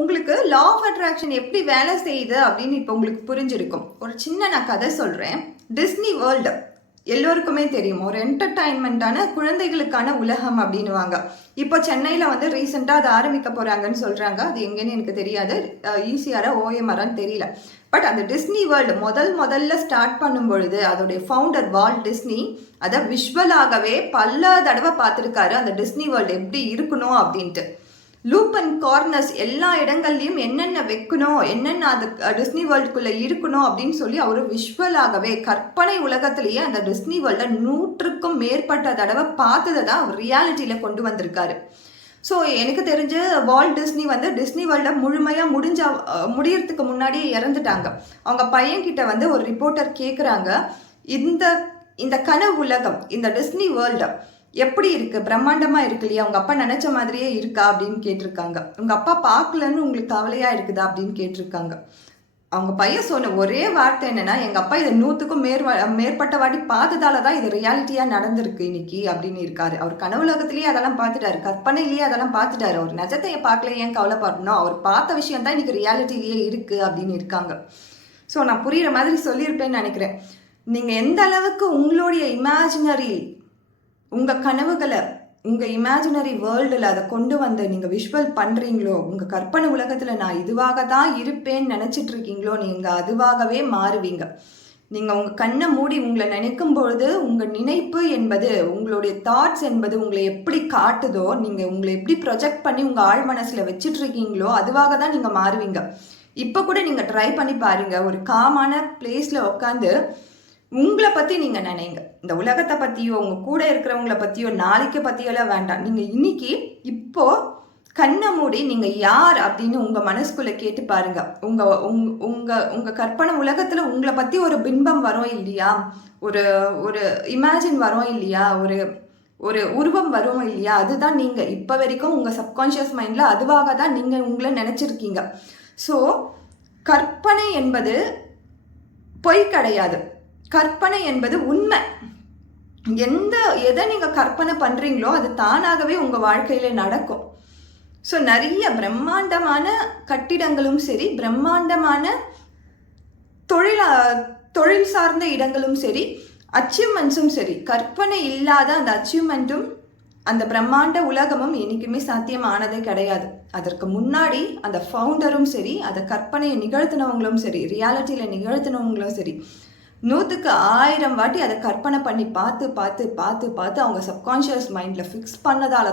உங்களுக்கு law of attraction எப்படி வேலை செய்யுது அப்படின்னு இப்போ உங்களுக்கு புரிஞ்சிருக்கும். ஒரு சின்ன நான் கதை சொல்கிறேன். டிஸ்னி வேர்ல்டு எல்லோருக்குமே தெரியும். ஒரு என்டர்டைன்மெண்ட்டான குழந்தைகளுக்கான உலகம் அப்படின்னுவாங்க. இப்போ சென்னையில் வந்து ரீசெண்டாக அதை ஆரம்பிக்க போகிறாங்கன்னு சொல்கிறாங்க. அது எங்கேன்னு எனக்கு தெரியாது. ஈசிஆரா ஓஎம்ஆரான்னு தெரியல. பட் அந்த டிஸ்னி வேர்ல்டு முதல்ல ஸ்டார்ட் பண்ணும் பொழுது அதோடைய ஃபவுண்டர் வால்ட் டிஸ்னி அதை விஷுவலாகவே பல தடவை பார்த்துருக்காரு. அந்த டிஸ்னி வேர்ல்டு எப்படி இருக்கணும் அப்படின்ட்டு. லூப் அண்ட் கார்னர்ஸ் எல்லா இடங்கள்லையும் என்னென்ன வைக்கணும், என்னென்ன அது டிஸ்னி வேர்ல்டுக்குள்ளே இருக்கணும் அப்படின்னு சொல்லி அவர் விஷுவலாகவே கற்பனை உலகத்திலேயே அந்த டிஸ்னி வேர்ல்டை 100க்கும் மேற்பட்ட தடவை பார்த்ததை தான் அவர் ரியாலிட்டியில் கொண்டு வந்திருக்காரு. ஸோ எனக்கு தெரிஞ்சு வால்ட் டிஸ்னி வந்து டிஸ்னி வேர்ல்டை முழுமையாக முடியறதுக்கு முன்னாடியே இறந்துட்டாங்க. அவங்க பையன்கிட்ட வந்து ஒரு ரிப்போர்ட்டர் கேட்குறாங்க, இந்த கனவு உலகம், இந்த டிஸ்னி வேர்ல்டு எப்படி இருக்கு, பிரம்மாண்டமா இருக்கு இல்லையா, உங்க அப்பா நினைச்ச மாதிரியே இருக்கா அப்படின்னு கேட்டிருக்காங்க. உங்க அப்பா பார்க்கலன்னு உங்களுக்கு கவலையா இருக்குதா அப்படின்னு கேட்டிருக்காங்க. அவங்க பையன் சொன்ன ஒரே வார்த்தை என்னன்னா, எங்க அப்பா இதை 100க்கும் மேற்பட்ட வாட்டி பார்த்ததால தான் இது ரியாலிட்டியா நடந்திருக்கு இன்னைக்கு அப்படின்னு இருக்காரு. அவர் கனவுலகத்திலேயே அதெல்லாம் பார்த்துட்டாரு, கற்பனையிலேயே அதெல்லாம் பார்த்துட்டாரு. அவர் நிஜத்தை பார்க்கல ஏன் கவலைப்படணும், அவர் பார்த்த விஷயம் தான் இன்னைக்கு ரியாலிட்டிலேயே இருக்கு அப்படின்னு இருக்காங்க. ஸோ நான் புரியுற மாதிரி சொல்லியிருப்பேன்னு நினைக்கிறேன். நீங்க எந்த அளவுக்கு உங்களுடைய இமேஜினரி, உங்கள் கனவுகளை உங்கள் இமேஜினரி வேர்ல்டில் அதை கொண்டு வந்து நீங்கள் விஷுவல் பண்ணுறீங்களோ, உங்கள் கற்பனை உலகத்தில் நான் இதுவாக தான் இருப்பேன்னு நினச்சிட்டு இருக்கீங்களோ, நீங்கள் அதுவாகவே மாறுவீங்க. நீங்கள் உங்கள் கண்ணை மூடி உங்களை நினைக்கும் பொழுது உங்கள் நினைப்பு என்பது, உங்களுடைய தாட்ஸ் என்பது உங்களை எப்படி காட்டுதோ, நீங்கள் உங்களை எப்படி ப்ரொஜெக்ட் பண்ணி உங்கள் ஆழ் மனசில் வச்சுட்டு இருக்கீங்களோ அதுவாக தான் நீங்கள் மாறுவீங்க. இப்போ கூட நீங்கள் ட்ரை பண்ணி பாருங்கள். ஒரு காமான பிளேஸில் உட்காந்து உங்களை பற்றி நீங்கள் நினைங்க. இந்த உலகத்தை பற்றியோ உங்கள் கூட இருக்கிறவங்கள பற்றியோ நாளைக்கு பற்றியெல்லாம் வேண்டாம். நீங்கள் இன்னைக்கு இப்போ கண்ணை மூடி நீங்கள் யார் அப்படின்னு உங்கள் மனசுக்குள்ளே கேட்டு பாருங்க. உங்கள் கற்பனை உலகத்தில் உங்களை பற்றி ஒரு பிம்பம் வரும் இல்லையா, ஒரு இமேஜின் வரும் இல்லையா, ஒரு உருவம் வரும் இல்லையா, அதுதான் நீங்கள் இப்போ வரைக்கும் உங்கள் சப்கான்ஷியஸ் மைண்டில் அதுவாக தான் நீங்கள் உங்களை நினச்சிருக்கீங்க. ஸோ கற்பனை என்பது பொய் கிடையாது. கற்பனை என்பது உண்மை. எதை நீங்கள் கற்பனை பண்ணுறீங்களோ அது தானாகவே உங்கள் வாழ்க்கையில் நடக்கும். ஸோ நிறைய பிரம்மாண்டமான கட்டிடங்களும் சரி, பிரம்மாண்டமான தொழில் சார்ந்த இடங்களும் சரி, அச்சீவ்மெண்ட்ஸும் சரி, கற்பனை இல்லாத அந்த அச்சீவ்மெண்ட்டும் அந்த பிரம்மாண்ட உலகமும் என்றைக்குமே சாத்தியமானதே கிடையாது. அதற்கு முன்னாடி அந்த ஃபவுண்டரும் சரி, அதை கற்பனையை நிகழ்த்தினவங்களும் சரி, ரியாலிட்டியில் நிகழ்த்தினவங்களும் சரி, 100க்கு 1000 வாட்டி அதை கற்பனை பண்ணி பார்த்து அவங்க சப்கான்ஷியஸ் மைண்டில் ஃபிக்ஸ் பண்ணதால தான்